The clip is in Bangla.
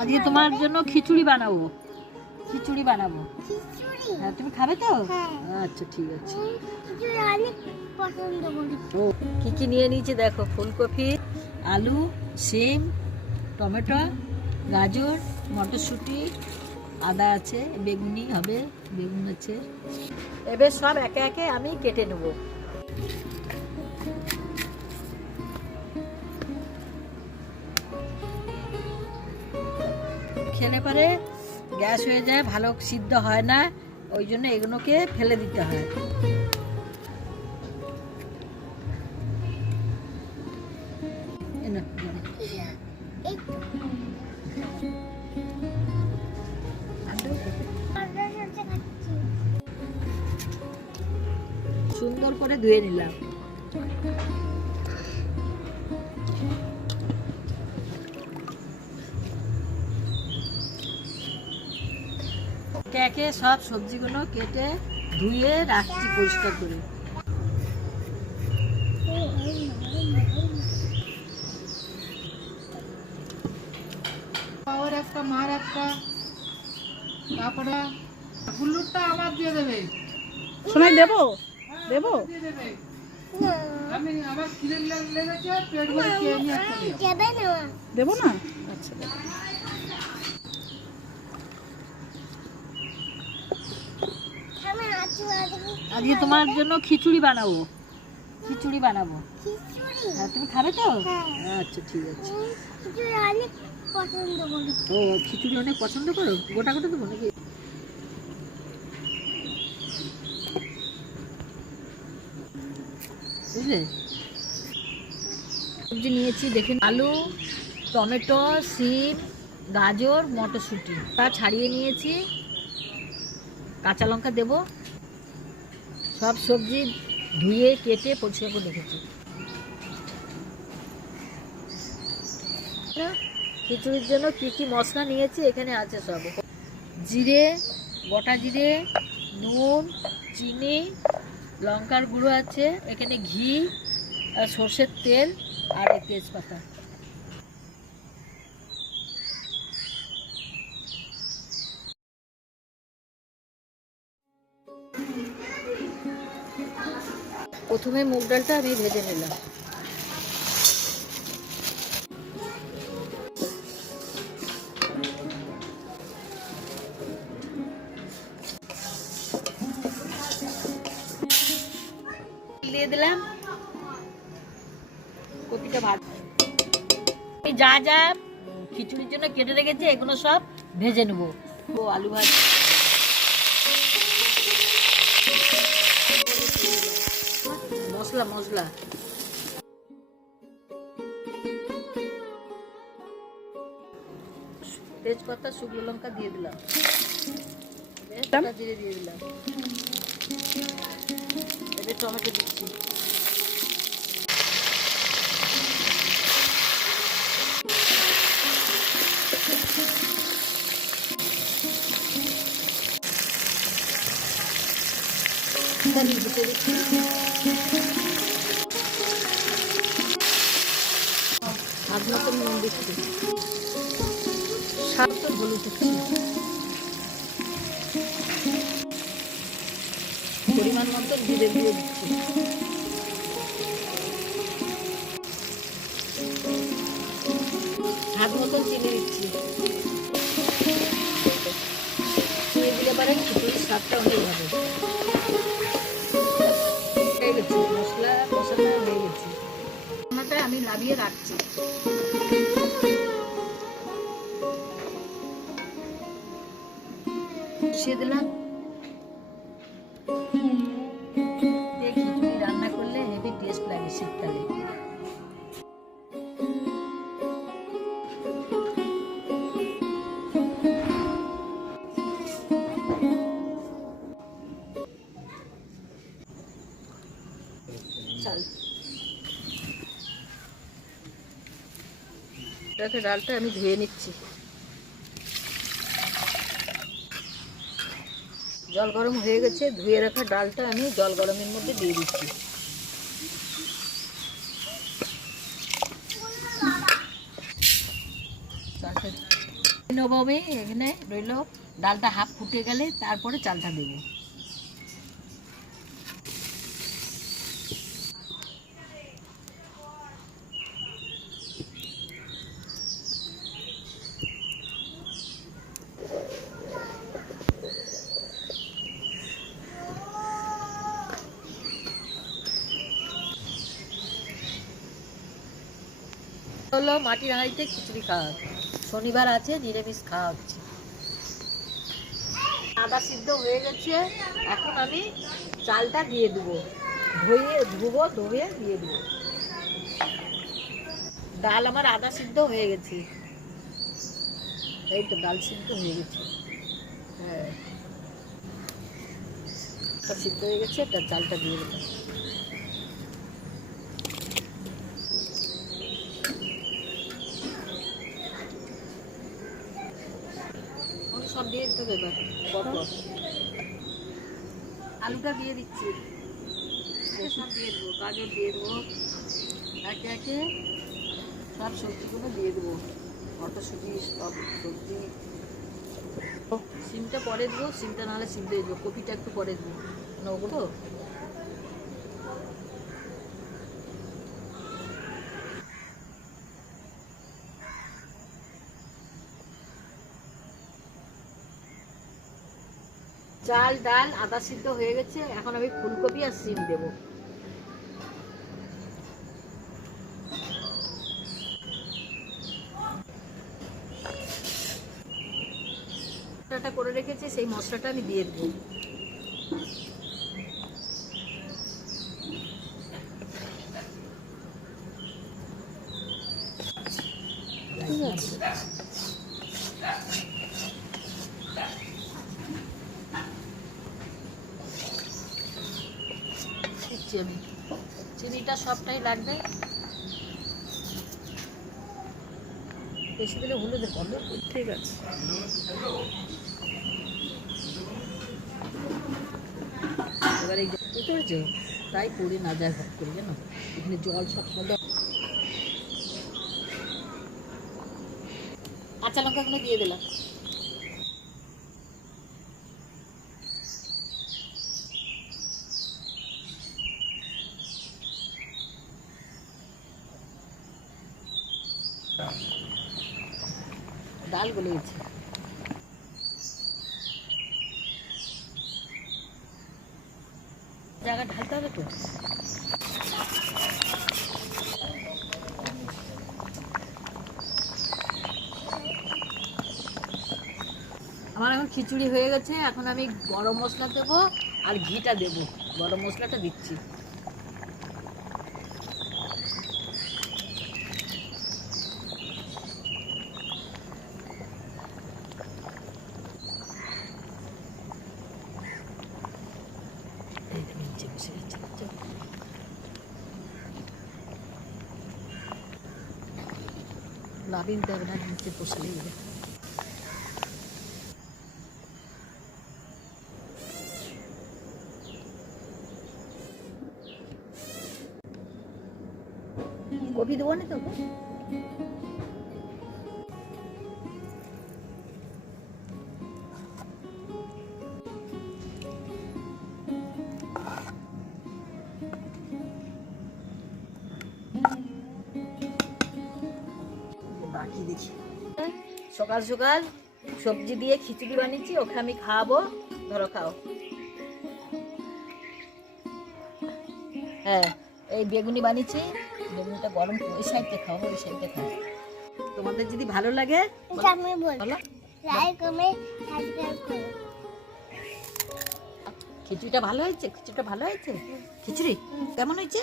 আজকে তোমার জন্য খিচুড়ি বানাবো। হ্যাঁ, তুমি খাবে তো? আচ্ছা, ঠিক আছে। ও কি কি নিয়ে নিয়েছি দেখো, ফুলকপি, আলু, সিম, টমেটো, গাজর, মটরশুঁটি, আদা আছে, বেগুনি হবে, বেগুন আছে। এবার সব একে একে আমি কেটে নেব। খেলে পরে গ্যাস হয়ে যায়, ভালো সিদ্ধ হয় না, ওই জন্য এগুলোকে ফেলে দিতে হয়। সুন্দর করে ধুয়ে নিলাম। একে সব সবজিগুলো কেটে ধুয়ে রাখছি পরিষ্কার করে। পাওয়ার একটা মার একটা, তারপরে গুল্লুরটা আমার দিয়ে দেবে। শোনাই দেবো দেবো দিয়ে দেবে। আমি আমার খিদে লেগেছে, পেট ভরে খেয়ে নিয়ে দেবো না। আচ্ছা আজকে তোমার জন্য খিচুড়ি বানাবো। হ্যাঁ, তুমি খাবে তো? আচ্ছা, ঠিক আছে। ও খিচুড়ি অনেক পছন্দ করো? গোটা গোটা দেবো নাকি? বুঝলে, সবজি নিয়েছি দেখে, আলু, টমেটো, সিম, গাজর, মটরশুঁটি তা ছাড়িয়ে নিয়েছি, কাঁচা লঙ্কা দেবো। সব সবজি ধুয়ে কেটে পরিষ্কার করে রেখেছি। খিচুড়ির জন্য কি কি মশলা নিয়েছি এখানে আছে সব। জিরে, গোটা জিরে, নুন, চিনি, লঙ্কার গুঁড়ো আছে, এখানে ঘি আর সর্ষের তেল আর তেজপাতা। প্রথমে মুগ ডালটা আমি ভেজে নিলাম। দিয়ে দিলাম প্রতিটা ভাত। আমি যা যা খিচুড়ির জন্য কেটে রেখেছি এগুলো সব ভেজে নেবো। ও আলু ভাজা, মশলা তেজপাতা, শুকনো লঙ্কা দিয়ে দিলাম, জিরে দিয়ে দিলাম, এবার টমেটো দিচ্ছি। হাত মতো নুন দিচ্ছি, স্বাদ তো হলুদ দিচ্ছি, পরিমাণ মতো জিরে দিয়ে দিচ্ছি, হাত মতো চিনি দিচ্ছি। চিনি দিলে পারে খিচুড়ির স্বাদটা অনেক ভালো। হয়ে গেছে, মশলা হয়ে গেছে। আমি নামিয়ে রাখছি। বসিয়ে দিলাম। খিচুড়ি রান্না করলে হেভি টেস্ট লাগে শীতকালে। ডালটা আমি ধুয়ে নিচ্ছি। জল গরম হয়ে গেছে, ধুয়ে রাখা ডালটা আমি জল গরমের মধ্যে দিয়ে দিচ্ছি। চালটা নেবো আমি, এখানে রইলো। ডালটা হাফ ফুটে গেলে তারপরে চালটা দেবো। হলো মাটির হাঁড়িতে খিচুড়ি খাওয়া হচ্ছে। শনিবার আছে, নিরামিষ খাওয়া হচ্ছে। আদা সিদ্ধ হয়ে গেছে, এখন আমি চালটা দিয়ে দেবো। ধুয়ে দিয়ে দেবো। ডাল আমার আদা সিদ্ধ হয়ে গেছে। এই তো ডাল সিদ্ধ হয়ে গেছে। হ্যাঁ, সিদ্ধ হয়ে গেছে, তার চালটা দিয়ে দেবো। সব দিয়ে দিতে হবে এবার। আলুটা দিয়ে দিচ্ছি, সব দিয়ে দেবো। গাজর দিয়ে দেবো, একে একে সব সবজিগুলো দিয়ে দেবো। মটরশুঁটি, সব সবজি। সিমটা পরে দেবো, সিমটা নাহলে সিদ্ধ হয়ে দেবো। কপিটা একটু পরে দেবো, ওগুলো চাল ডাল আদা সিদ্ধ হয়ে গেছে। এখন আমি ফুলকপি আর সিম দেবো। মশলাটা করে রেখেছি, সেই মশলাটা আমি দিয়ে দেবো। দিচ্ছি আমি, চিনিটা সবটাই লাগবে। বেশি দিলে হলুদের বন্ধ। ঠিক আছে। এবারে বুঝতে পেরেছো, তাই পড়ে না যায় ভাগ করে, জানো এখানে জল সব সময়। কাঁচা লঙ্কাগুলো দিয়ে দিলাম। ডাল গলে গেছে। জায়গা ঢালতে হবে তো। আমার এখন খিচুড়ি হয়ে গেছে। এখন আমি গরম মশলা দেবো আর ঘিটা দেবো। গরম মশলাটা দিচ্ছি। লাভিন দেবে না, নিচে বসলেই হবে। কপি দেবো না তো। বাকি দেখি। সকাল সকাল সবজি দিয়ে খিচুড়ি বানিয়েছি, ওকে আমি খাওয়াবো। ধরো খাও। হ্যাঁ, এই বেগুনি বানিয়েছি। বেগুনিটা গরম, ওই সাইডে খাও, ওই সাইডে খাও। তোমাদের যদি ভালো লাগে বলো। খিচুড়িটা ভালো হয়েছে? খিচুড়িটা ভালো হয়েছে? খিচুড়ি কেমন হয়েছে?